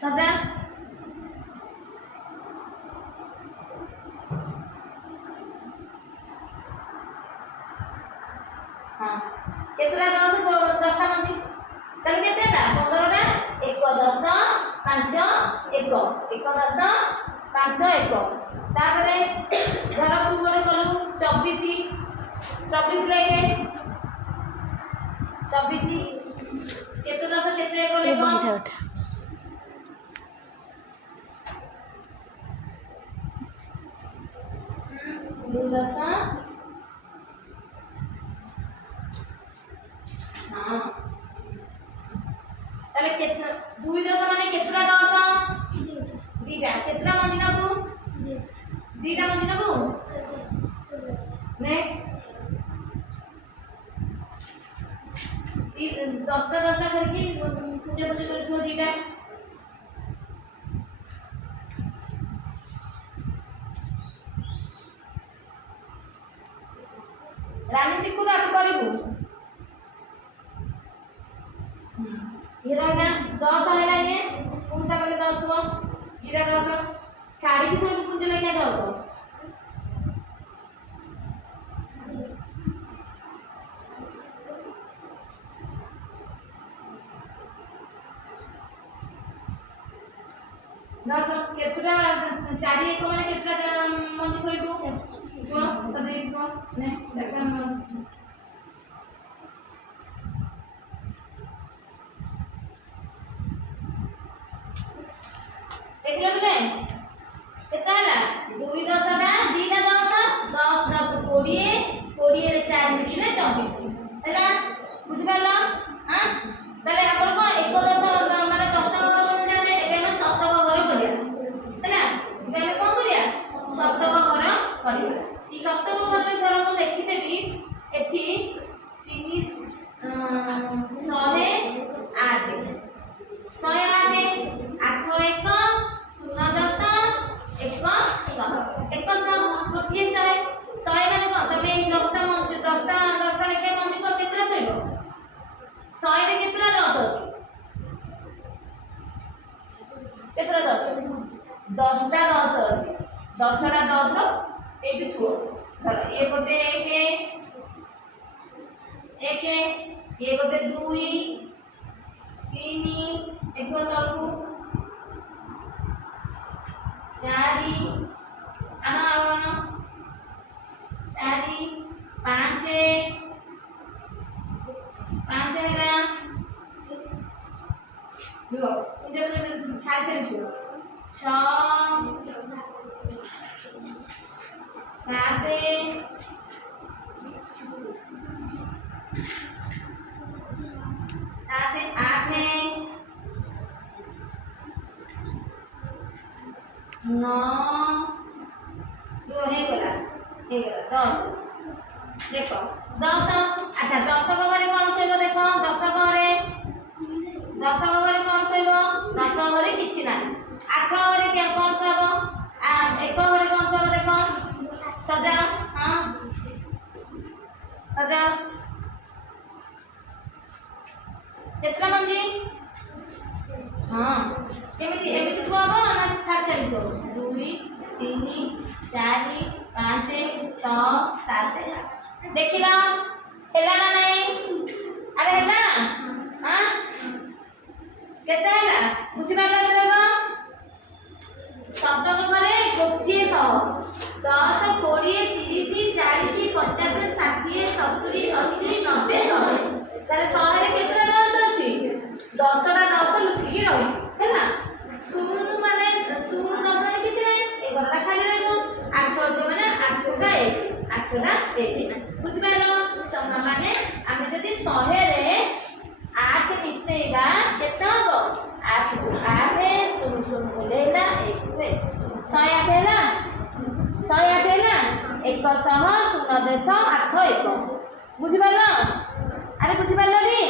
सजा हाँ केतरा 10टा मंदी तले केतेटा 15टा 1 10 5 1 1 10 5 1 तापरे धर तू गोटे कलु 24 लेके 24 केते 10 केते गले उठा उठा दो 10 हाँ ताले केतना 2 10 माने केतरा 10 दीटा केतरा मंदी नबु दीटा मंदी नबु ने 10टा करके पूजा कर दीटा रानी सिक्कू तो करू ये रहा 10 है ये पुंता पहले 10 हुआ जीरा 10 छाड़ी की तो पुंजे लेके 10 केतरा 4 1 माने केतरा मंदी खोइबो जो सदै को ने देखा देखलो बोले केता हला 2 10 टा 2 टा 10 10 10 20 20 रे 4 मिसिले 24 हला बुझ पालो हां तले आपण कोन 1 10 माने 10 घर बने जाने एबे हम सप्तक घर करिया हला एबे हम कोन करिया सप्तक घर करिया ई सप्तक घर को लिखि देबी एठी 3 108 गोटे 100 माने कौन तबे 10टा लेखे मंदी को केतरा चइबो 100 रे केतरा 10 केतरा 10 10टा 10 अछि 10टा 10 एठी थुओ धर ये गोटे 1 ये गोटे 2 3 एठो तलकू 4 आना आना 4 5 हैला लो इधर छाड़ छो 6 7 8 9 रो हे गला 10 देखो 10 अच्छा 10 घरे कोन थइबो देखो 10 घरे कोन थइबो 10 घरे किछि ना 8 घरे के कोन थइबो 1 घरे कोन थइबो देखो सजा हां सजा केतरा मंदी हां केमिति एमिति तू आबो ना छाड़ छाड़ी को 2 3 4 5 6 7 देखिला हेला ना नहीं अरे हेला हां केता हेला बुझि पाला रहबो शब्द को घरे गोटे 100 10 20 30 40 50 60 70 80 90 100 ताले 100 रे केतरा 10 अछि 10टा 10 लुचि रही हैला शून्य माने शून्य 10 रे किछि नै ए घरटा खाली रहबो 8 जो माने 8टा 1 बुझि पालो माने आमे जदि 100 रे 8 मिसेइबा केता हो 8 0 0 बोलेला 1 108 हैला 108 हैला 100 0 10 8 1 बुझि पालो अरे बुझि पालो नी